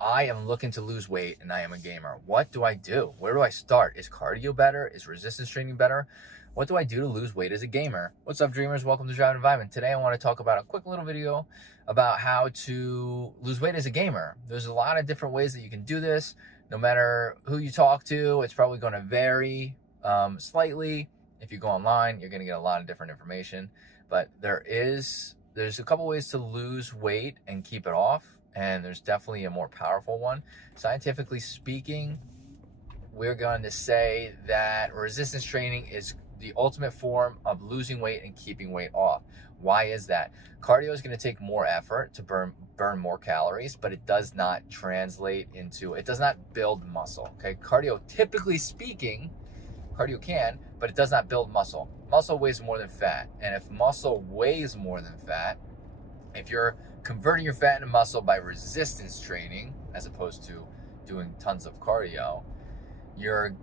I am looking to lose weight and I am a gamer. What do I do? Where do I start? Is cardio better? Is resistance training better? What do I do to lose weight as a gamer? What's up, dreamers? Welcome to Drive Environment. Today I want to talk about a quick little video about how to lose weight as a gamer. There's a lot of different ways that you can do this. No matter who you talk to, it's probably going to vary slightly. If you go online, you're going to get a lot of different information. But there's a couple ways to lose weight and keep it off. And there's definitely a more powerful one. Scientifically speaking, we're going to say that resistance training is the ultimate form of losing weight and keeping weight off. Why is that? Cardio is going to take more effort to burn more calories, but it does not translate into, it does not build muscle. Okay, cardio, typically speaking, cardio can, but it does not build muscle. Muscle weighs more than fat, and if muscle weighs more than fat, if you're converting your fat into muscle by resistance training, as opposed to doing tons of cardio, you're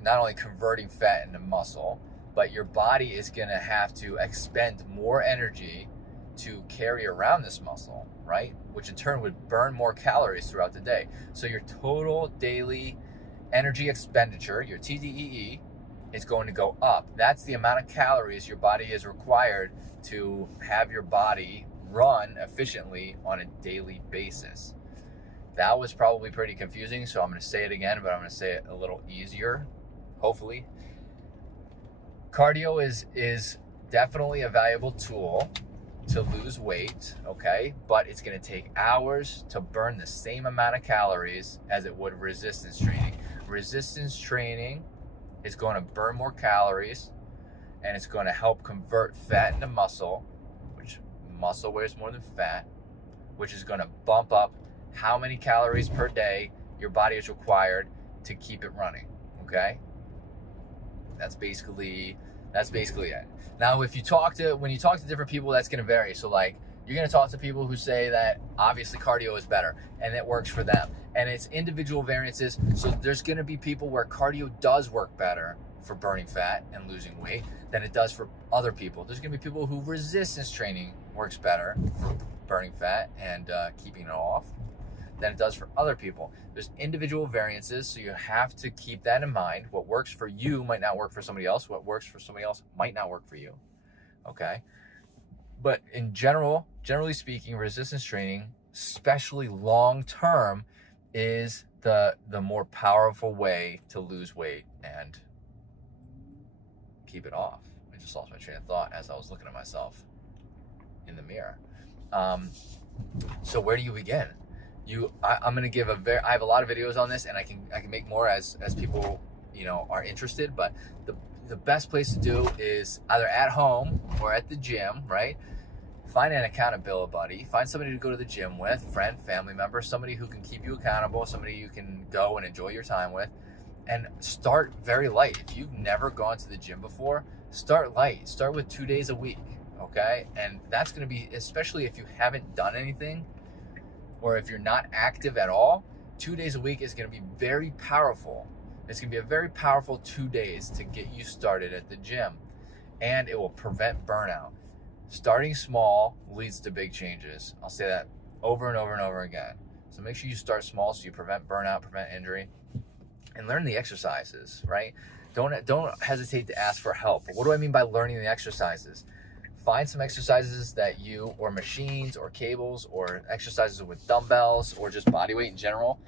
not only converting fat into muscle, but your body is going to have to expend more energy to carry around this muscle, right? Which in turn would burn more calories throughout the day. So your total daily energy expenditure, your TDEE, is going to go up. That's the amount of calories your body is required to have your body run efficiently on a daily basis. That was probably pretty confusing, so I'm going to say it again, but I'm going to say it a little easier, hopefully. Cardio is definitely a valuable tool to lose weight, okay? But it's going to take hours to burn the same amount of calories as it would resistance training. Resistance training is going to burn more calories, and it's going to help convert fat into muscle, which muscle weighs more than fat, which is going to bump up how many calories per day your body is required to keep it running, okay? That's basically it. Now, when you talk to different people, that's going to vary. So like, you're going to talk to people who say that obviously cardio is better and it works for them, and it's individual variances. So there's going to be people where cardio does work better for burning fat and losing weight than it does for other people. There's going to be people who resistance training works better for burning fat and keeping it off than it does for other people. There's individual variances, so you have to keep that in mind. What works for you might not work for somebody else. What works for somebody else might not work for you, okay? But in generally speaking, resistance training, especially long-term, is the more powerful way to lose weight and keep it off. I just lost my train of thought as I was looking at myself in the mirror. So where do you begin? I'm gonna give I have a lot of videos on this, and I can make more as people are interested. But the best place to do is either at home or at the gym, right? Find an accountability buddy. Find somebody to go to the gym with, friend, family member, somebody who can keep you accountable, somebody you can go and enjoy your time with, and start very light. If you've never gone to the gym before, start light. Start with 2 days a week, okay? And that's gonna be, especially if you haven't done anything, or if you're not active at all, 2 days a week is going to be very powerful. It's going to be a very powerful 2 days to get you started at the gym, and it will prevent burnout. Starting small leads to big changes. I'll say that over and over and over again. So make sure you start small so you prevent burnout, prevent injury, and learn the exercises, right? Don't hesitate to ask for help. What do I mean by learning the exercises? Find some exercises that or machines or cables or exercises with dumbbells or just body weight in general.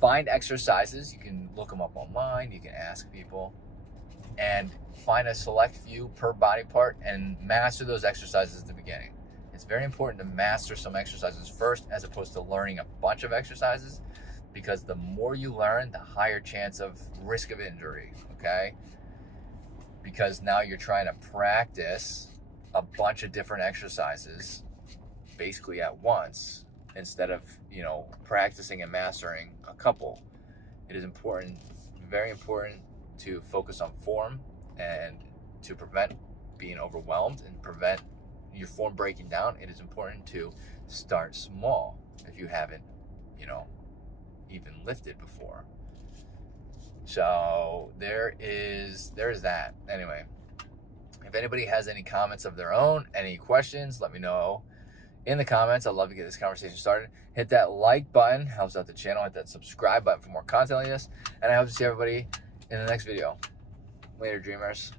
Find exercises. You can look them up online. You can ask people and find a select few per body part and master those exercises at the beginning. It's very important to master some exercises first as opposed to learning a bunch of exercises, because the more you learn, the higher chance of risk of injury, okay? Because now you're trying to practice a bunch of different exercises basically at once instead of practicing and mastering a couple. It is important, very important, to focus on form and to prevent being overwhelmed and prevent your form breaking down. It is important to start small if you haven't even lifted before. So there's that. Anyway, if anybody has any comments of their own, any questions, let me know in the comments. I'd love to get this conversation started. Hit that like button, helps out the channel. Hit that subscribe button for more content like this. And I hope to see everybody in the next video. Later, dreamers.